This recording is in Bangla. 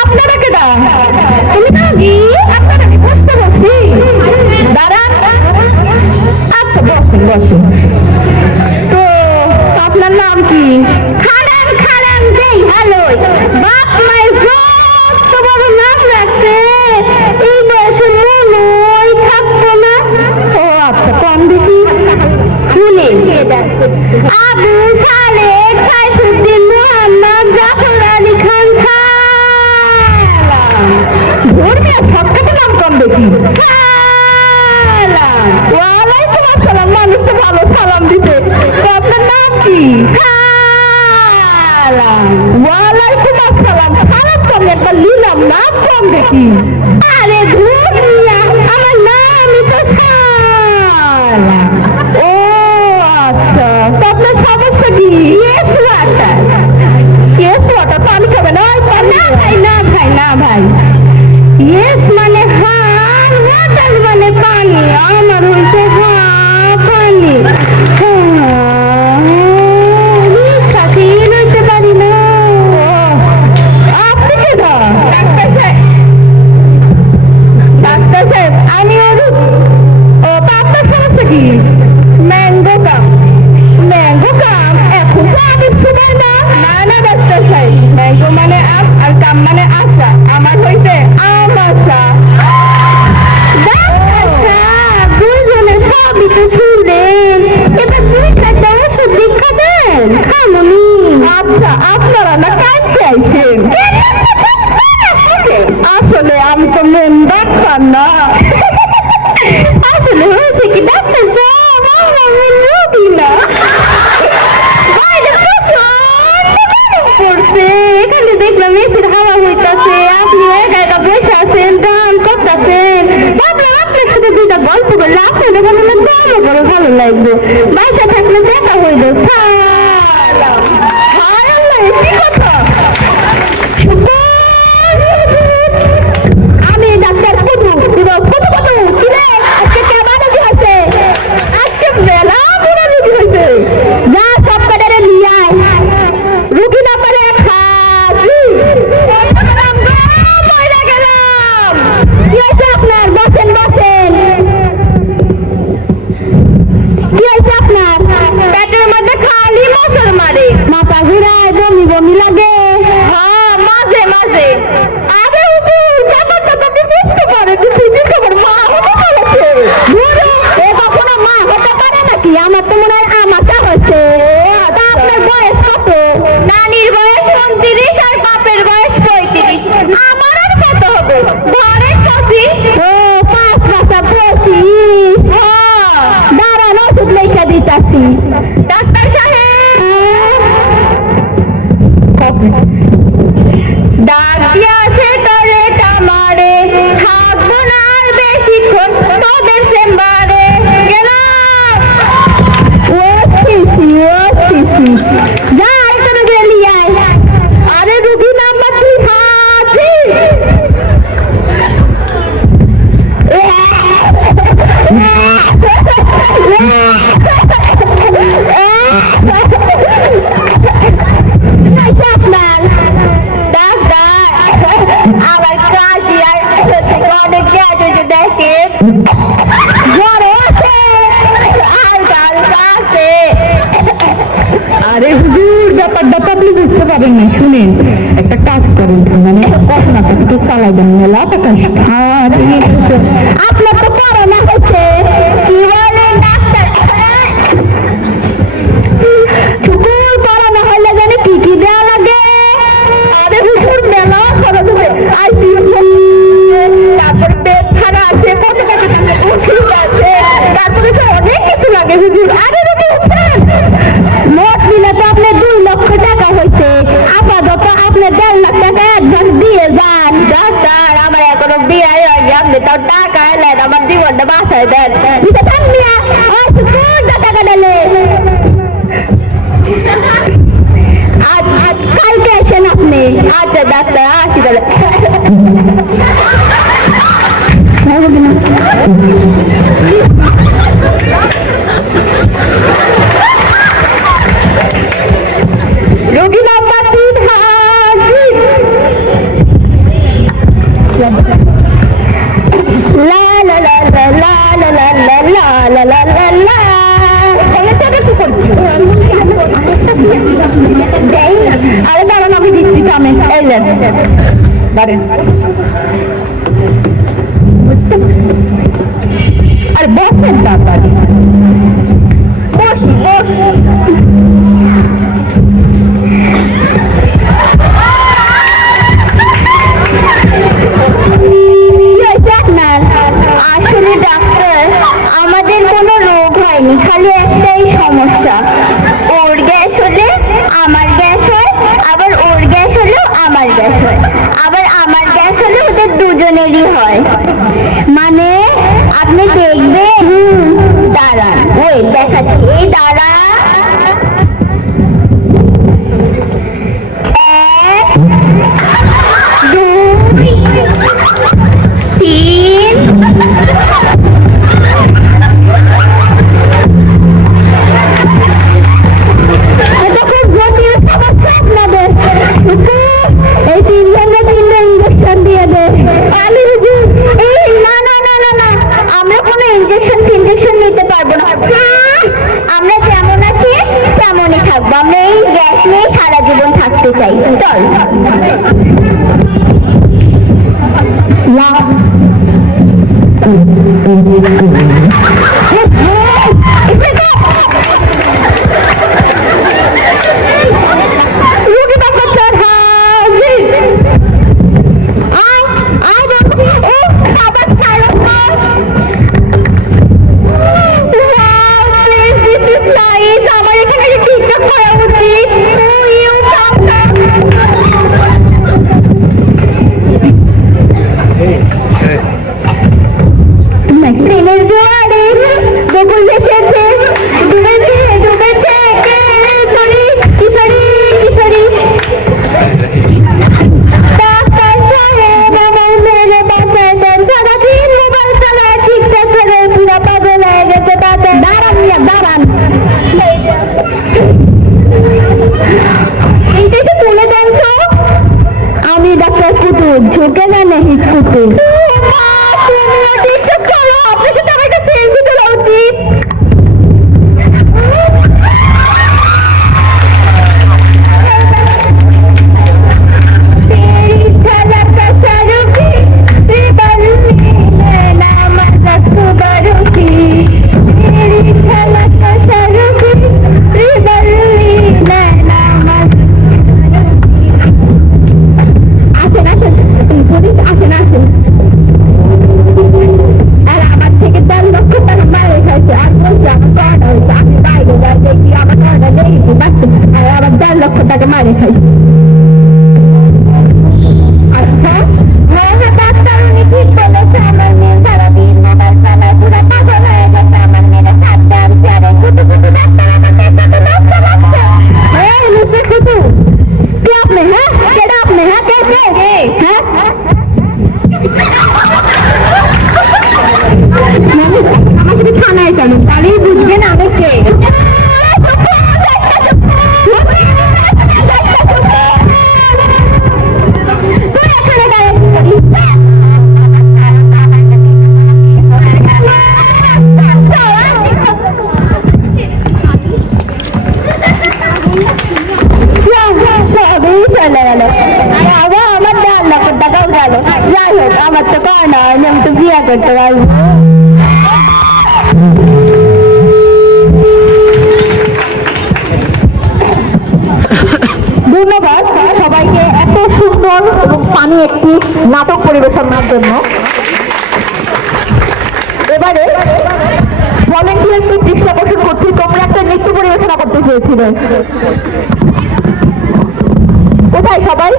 আপনারা কেডা? তুমি নাকি আপনারা কি বসতে বলছি? দাঁড়ান। আচ্ছা বসুন বসুন। তো আপনার নাম কি? খালাম খালাম দেই হ্যালো। বাপ মায়ের যত বড় নাম রাখছে এই বয়সে মনই থাকতো না। ও আচ্ছা কম দেখি শুনে আবু সালেহ সাইফুদ্দিন মোহাম্মদ জাফর আলী খান সালাম। ধর্মীয় সবটাকে নাম কম দেখি। সালাম। ওয়ালাইকুম আসসালাম। মানুষ তো ভালো সালাম দিতে। তো আপনার নাম কি? সালাম। ওয়ালাইকুম আসসালাম। সালাম কম একবার নিলাম নাম কম দেখি। আরে ধর্মিয়া আমার নামই তো সালাম। ও আচ্ছা তো আপনার সমস্যা কি? Yes water. ইয়েস ওয়াটার পানি খাবে না? না ভাই না ভাই না ভাই। ইয়েস মানে হ্যাঁ, ওয়াটার মানে পানি। আমার হইছে হ্যাঁ পানি। সাথেই লইতে পারি না। আপনি কে দা? ডাক্তার সাহেব। ডাক্তার সাহেব আমি ওরূপ। ও তা আপনার সমস্যা কি? ম্যাঙ্গো কাম। ম্যাঙ্গো কাম এখন তো আমের সময় না। না না ডাক্তার সাহেব, ম্যাঙ্গো মানে আম আর কাম মানে আশা। আমার হইছে আম আশা। ডাক্তার সাহেব দুইজনে সবই তো শুনলেন, এবার দুই চারটা ওষুধ দীক্ষা দেন খামুনি। আচ্ছা আপনারা না কাঁদতে আইসেন? আসলে আমি তো মেন ডাক্তার না। আসলে হয়েছে কি ডাক্তার সাহেব আমার রোগী না। বাইরে প্রচন্ড গরম পড়ছে, এখানে দেখলাম এসির হাওয়া হইতাছে, আপনি একা একা বসে আছেন গান করতেছেন। ভাবলাম আপনার সাথে দুইটা গল্প করলে আপনাদের ভালো লাগবে, আমার বড় ভালো লাগবে। বাইরে থাকলে দেখা হইল। সালাম। হায় আল্লাহ কি কথা। আমি ডাক্তার কুদু কুদু কুদু কি রে আজকে কেমন হয়েছে? আজকে মেলা পুরো রুগী হয়েছে। যা সব কাটারে নিয়ে আয়। রুগী নাম্বারে খাসি মরে গেলাম। কি হয়েছে আপনার? বসেন বসেন। কি হয়েছে আপনার? পেটের মধ্যে খালি মশর মারে, মাথা ঘুরায়, বমি বমি লাগে। হ্যাঁ মাঝে মাঝে। আরে হুজুর ব্যাপারটা তো আপনি বুঝতে পারেন। খবর মা হতে পারেছে। এ কখনো মা হতে পারে নাকি? আমার তো মনে হয় আমাশা হয়েছে। তা আপনার বয়স কত? নানির বয়স 29 আর বাপের বয়স 35। আমার আর কত হবে? ঘরে 25। ও 5 বাসা 25। হ্যাঁ দাঁড়ান ওষুধ লেখা দিতাছি। ডাক্তার সাহেব ডাক দিয়াছে টয়লেট আমারে, থাকবো না আর বেশিক্ষণ তোদের চেম্বারে। গেলাম। ও সিসি যা এখানে বেলি আয়। আরে রুগী নাম্বার 2 হাজি। আপনার ডাক্তার আমার কাশি আর অনেক গ্যাস হয়েছে দেখেন। জ্বর আছে হালকা হালকা আছে। আরে হুজুর ব্যাপারটা তো আপনি বুঝতে পারেন না। শুনেন একটা কাজ করেন, মানে ঘটনাটা একটু চালাই দেন। মেলা টাকা আপনার তো করোনা হয়েছে। কি বলেন ডাক্তার? করোনা হলে জানি কি কি দেওয়া লাগে? আরে হুজুর মেলা খরচ হবে। আইসিইউ তারপর বেড ভাড়া আছে, কত কত টাকা ওষুধ আছে, তারপরে তো অনেক কিছু লাগে হুজুর। আরে মোট মিলে তো আপনার 2 লক্ষ টাকা হয়েছে। আপাতত আপনি 1.5 লাখ টাকা অ্যাডভান্স দিয়ে যান। ডাক্তার আমার এখনো বিয়ে হয়নি, আপনি তাও টাকা এলেন, আমার জীবনটা বাঁচায় দেন। টাকা দিলে কালকে আসেন আপনি। আচ্ছা ডাক্তার আসি তাহলে। রোগী নাম্বার 3 হাজির। আরে দাঁড়ান আমি দিচ্ছি সামনে এই নেন দাঁড়ান আরে বসেন তাড়াতাড়ি বসি বসি আসলে ডাক্তার আমাদের কোনো রোগ হয়নি, খালি একটাই সমস্যা, ওর গ্যাস হলে আমার গ্যাস হয়, আবার ওর গ্যাস হলেও আমার গ্যাস হয়, আবার আমার গ্যাস হলে ওদের দুজনেরই হয়। মানে আপনি দেখবেন? দাঁড়ান ওই দেখাচ্ছি, এই দাঁড়া চাই। চল झुके ना नहीं कुतु করতে পারবো। ধন্যবাদ সবাইকে এত সুন্দর এবং ফানি একটি নাটক পরিবেশনার জন্য। এবারে ভলেন্টিয়ারদের দৃষ্টি আকর্ষণ করছি, তোমরা একটা নৃত্য পরিবেশনা করতে চেয়েছিলে, কোথায় সবাই?